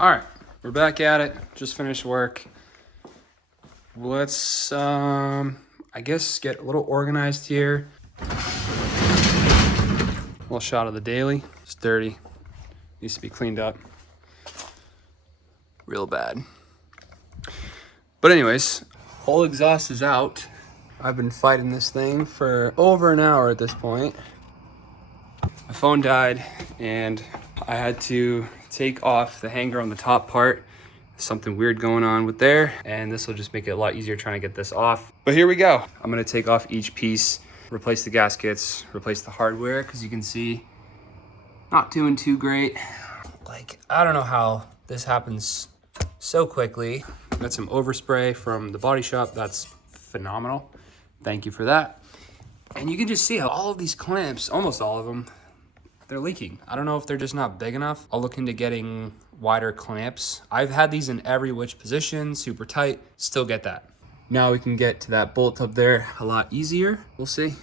All right, we're back at it. Just finished work. Let's, I guess, get a little organized here. A little shot of the daily. It's dirty. Needs to be cleaned up. Real bad. But anyways, whole exhaust is out. I've been fighting this thing for over an hour at this point. My phone died and I had to take off the hanger on the top part. Something weird going on with there, and this will just make it a lot easier trying to get this off. But here we go. I'm gonna take off each piece, replace the gaskets, replace the hardware, because you can see not doing too great. Like, I don't know how this happens so quickly. Got some overspray from the body shop. That's phenomenal. Thank you for that. And you can just see how all of these clamps, almost all of them, they're leaking. I don't know if they're just not big enough. I'll look into getting wider clamps. I've had these in every which position, super tight, still get that. Now we can get to that bolt up there a lot easier. We'll see.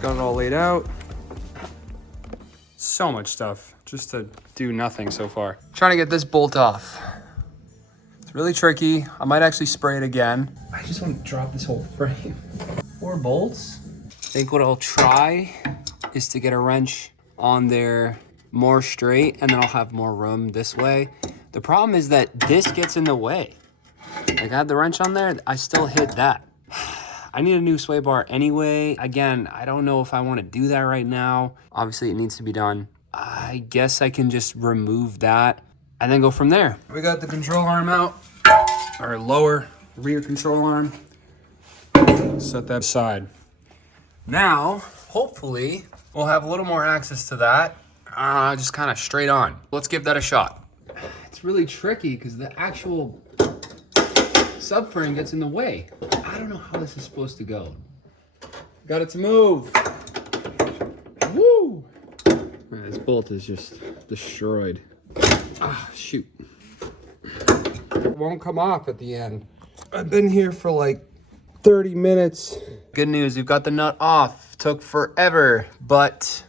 Got it all laid out. So much stuff just to do nothing so far. Trying to get this bolt off. It's really tricky. I might actually spray it again. I just want to drop this whole frame. 4 bolts. I think what I'll try is to get a wrench on there more straight, and then I'll have more room this way. The problem is that this gets in the way. Like, I had the wrench on there, I still hit that. I need a new sway bar anyway. Again, I don't know if I want to do that right now. Obviously, it needs to be done. I guess I can just remove that and then go from there. We got the control arm out, our lower rear control arm. Set that aside. Now, hopefully, we'll have a little more access to that. Just kind of straight on. Let's give that a shot. It's really tricky because the actual subframe gets in the way. I don't know how this is supposed to go. Got it to move. Woo! Man, this bolt is just destroyed. Ah, shoot. It won't come off at the end. I've been here for like 30 minutes. Good news, we've got the nut off. Took forever, but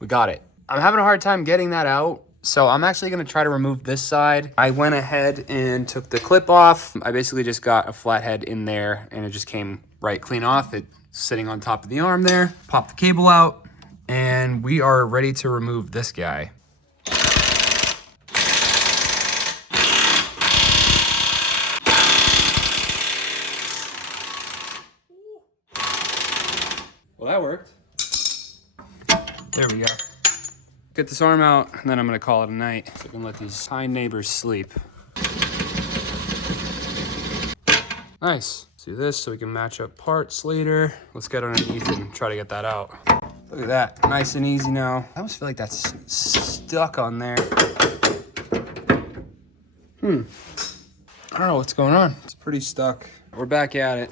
we got it. I'm having a hard time getting that out, so I'm actually gonna try to remove this side. I went ahead and took the clip off. I basically just got a flathead in there and it just came right clean off. It's sitting on top of the arm there. Pop the cable out and we are ready to remove this guy. Well, that worked. There we go. Get this arm out, and then I'm gonna call it a night. So I can let these kind neighbors sleep. Nice. Let's do this so we can match up parts later. Let's get underneath and try to get that out. Look at that, nice and easy now. I almost feel like that's stuck on there. I don't know what's going on. It's pretty stuck. We're back at it.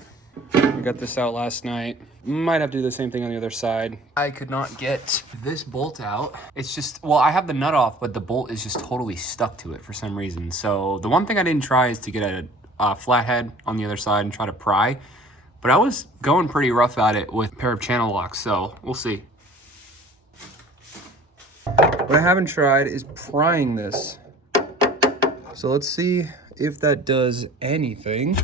We got this out last night. Might have to do the same thing on the other side. I could not get this bolt out. It's just, well, I have the nut off, but the bolt is just totally stuck to it for some reason. So the one thing I didn't try is to get a flathead on the other side and try to pry. But I was going pretty rough at it with a pair of channel locks, so we'll see. What I haven't tried is prying this. So let's see if that does anything.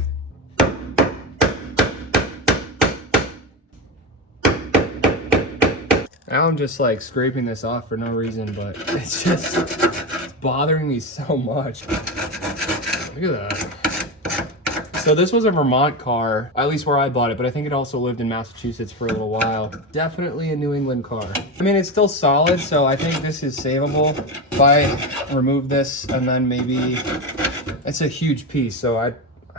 Now I'm just like scraping this off for no reason, but it's bothering me so much. Look at that. So this was a Vermont car, at least where I bought it, but I think it also lived in Massachusetts for a little while. Definitely a New England car. I mean, it's still solid, so I think this is savable. If I remove this and then maybe, it's a huge piece, so I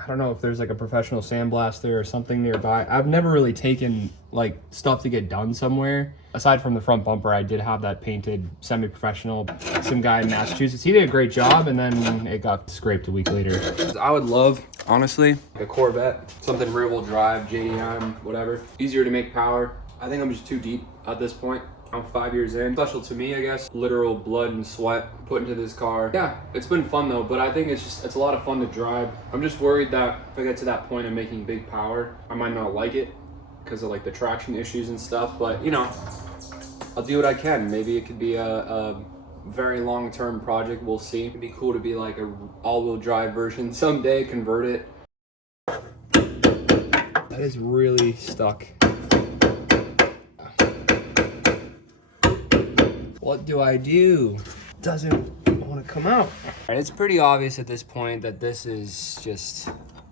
don't know if there's like a professional sandblaster or something nearby. I've never really taken like stuff to get done somewhere. Aside from the front bumper, I did have that painted semi-professional, some guy in Massachusetts. He did a great job, and then it got scraped a week later. I would love, honestly, a Corvette, something rear-wheel drive, GTI, whatever. Easier to make power. I think I'm just too deep at this point. I'm 5 years in. Special to me, I guess. Literal blood and sweat put into this car. Yeah, it's been fun though, but I think it's a lot of fun to drive. I'm just worried that if I get to that point of making big power, I might not like it because of like the traction issues and stuff, but you know, I'll do what I can. Maybe it could be a very long-term project, we'll see. It'd be cool to be like a all-wheel drive version someday, convert it. That is really stuck. What do I do? Doesn't want to come out. It's pretty obvious at this point that this is just,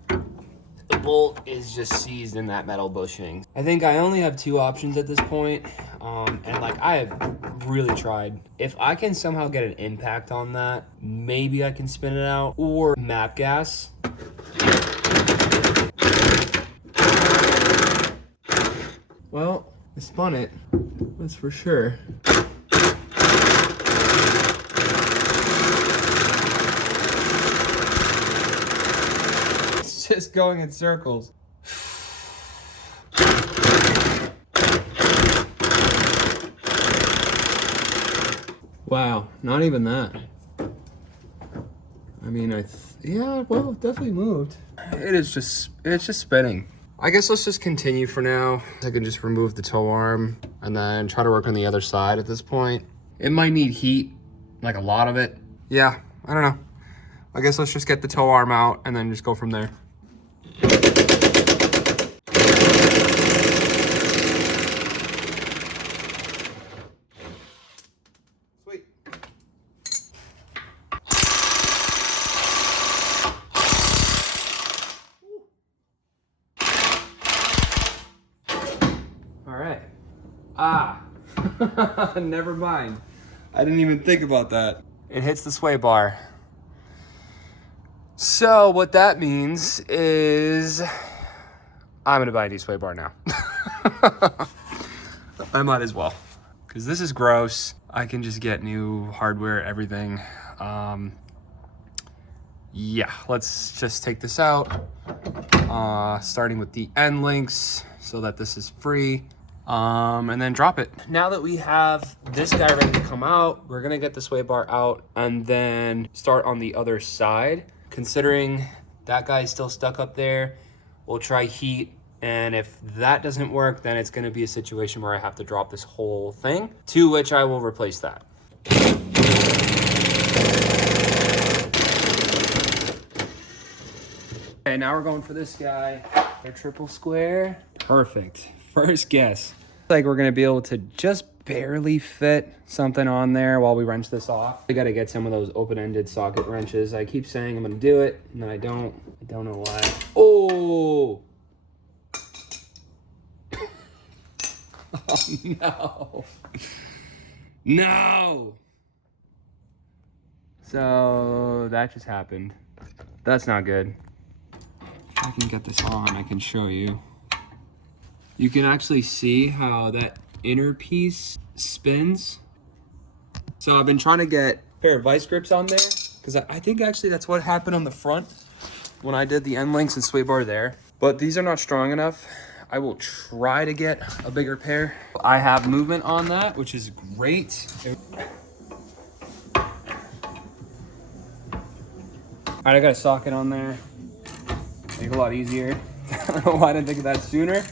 the bolt is just seized in that metal bushing. I think I only have two options at this point. And like I have really tried. If I can somehow get an impact on that, maybe I can spin it out, or map gas. Well, I spun it, that's for sure. It's just going in circles. Wow, not even that. I mean, yeah, well, it definitely moved. It's just spinning. I guess let's just continue for now. I can just remove the tow arm and then try to work on the other side at this point. It might need heat, like a lot of it. Yeah, I don't know. I guess let's just get the tow arm out and then just go from there. Sweet. All right. Never mind. I didn't even think about that. It hits the sway bar. So what that means is I'm gonna buy a new sway bar now. I might as well, because this is gross. I can just get new hardware, everything. Yeah, let's just take this out. Starting with the end links so that this is free. And then drop it. Now that we have this guy ready to come out, we're gonna get the sway bar out and then start on the other side. Considering that guy's still stuck up there, we'll try heat, and if that doesn't work, then it's gonna be a situation where I have to drop this whole thing, to which I will replace that. Okay, now we're going for this guy. A triple square. Perfect. First guess. Like we're gonna be able to just barely fit something on there while we wrench this off. I gotta get some of those open-ended socket wrenches. I keep saying I'm gonna do it, and then I don't. I don't know why. Oh! Oh no. No! So that just happened. That's not good. I can get this on, I can show you. You can actually see how that inner piece spins. So I've been trying to get a pair of vice grips on there, because I think actually that's what happened on the front when I did the end links and sway bar there. But these are not strong enough. I will try to get a bigger pair. I have movement on that, which is great. All right, I got a socket on there. Make it a lot easier. I don't know why I didn't think of that sooner.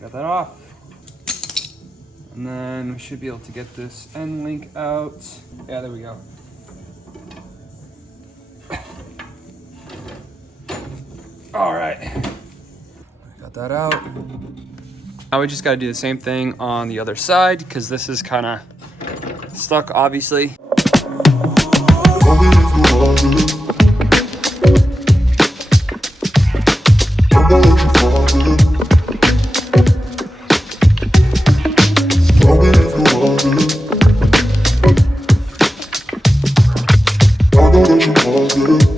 Got that off. And then we should be able to get this end link out. Yeah, there we go. All right. Got that out. Now we just got to do the same thing on the other side, because this is kind of stuck, obviously. I know that you want it.